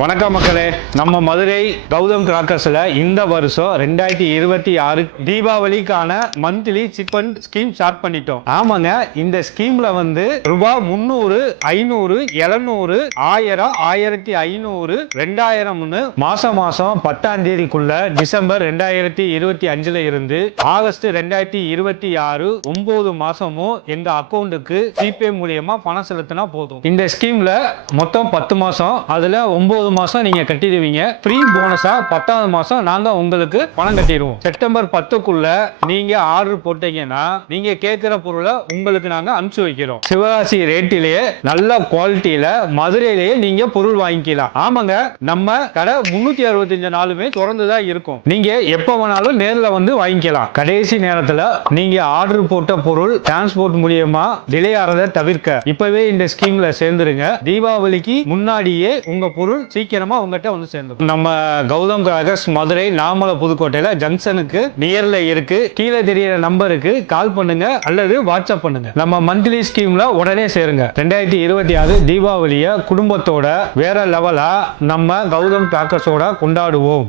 வணக்கம் மக்களே. நம்ம மதுரை கௌதம் கிராக்கர்ஸில் இந்த வருஷம் ரெண்டாயிரத்தி இருபத்தி ஆறு தீபாவளிக்கான மந்த்லி சிக்கன் ஸ்கீம் ஸ்டார்ட் பண்ணிட்டோம். ஆமாங்க இந்த ஸ்கீம்ல வந்து ரூபாய் முந்நூறு ஐநூறு எழுநூறு ஆயிரம் ஆயிரத்தி ஐநூறு ரெண்டாயிரம்னு மாசம் மாசம் பத்தாம் தேதிக்குள்ள டிசம்பர் ரெண்டாயிரத்தி இருபத்தி அஞ்சுல இருந்து ஆகஸ்ட் ரெண்டாயிரத்தி இருபத்தி ஆறு ஒன்பது மாசமும் எங்க அக்கௌண்ட்டுக்கு ஜிபே மூலியமா பணம் செலுத்தினா போதும். இந்த ஸ்கீம்ல மொத்தம் பத்து மாசம் அதுல ஒன்பது மாசம் நீங்க கட்டிடுவீங்க. ஃப்ரீ போனஸா பத்தாவது மாசம் நாங்க உங்களுக்கு பணம் கட்டிடுவோம். செப்டம்பர் பத்துக்குள்ள நீங்க ஆர்டர் போட்டீங்கன்னா நீங்க கேட்கிற பொருளை உங்களுக்கு நாங்க அனுப்பிச்சு வைக்கிறோம். சிவகாசி ரேட்டிலேயே நல்ல குவாலிட்டியில மதுரையிலேயே நீங்க பொருள் வாங்கிக்கலாம். ஆமாங்க நம்ம கடை முன்னூத்தி அறுபத்தஞ்சு நாளுமே திறந்து தான் இருக்கும். நீங்க எப்ப வேணாலும் நேர்ல வந்து வாங்கிக்கலாம். கடைசி நேரத்துல நீங்க ஆர்டர் போட்ட பொருள் டிரான்ஸ்போர்ட் மூலியமா டிலே ஆறதை தவிர்க்க. இப்பவே இந்த ஸ்கீம்ல சேர்ந்துருங்க. தீபாவளிக்கு முன்னாடியே உங்க பொருள் சீக்கிரமா உங்ககிட்ட வந்து சேர்ந்து நம்ம கௌதம் கிராகர்ஸ் மதுரை நாமல புதுக்கோட்டையில ஜங்ஷனுக்கு நியர்ல இருக்கு கீழே தெரியிற நம்பருக்கு கால் பண்ணுங்க அல்லது வாட்ஸ்அப் பண்ணுங்க. நம்ம மந்த்லி ஸ்கீம்ல உடனே சேருங்க. ரெண்டாயிரத்தி இருபத்தி ஆறு தீபாவளிய குடும்பத்தோட வேற லெவலா நம்ம கௌதம் கிராகர்ஸோட கொண்டாடுவோம்.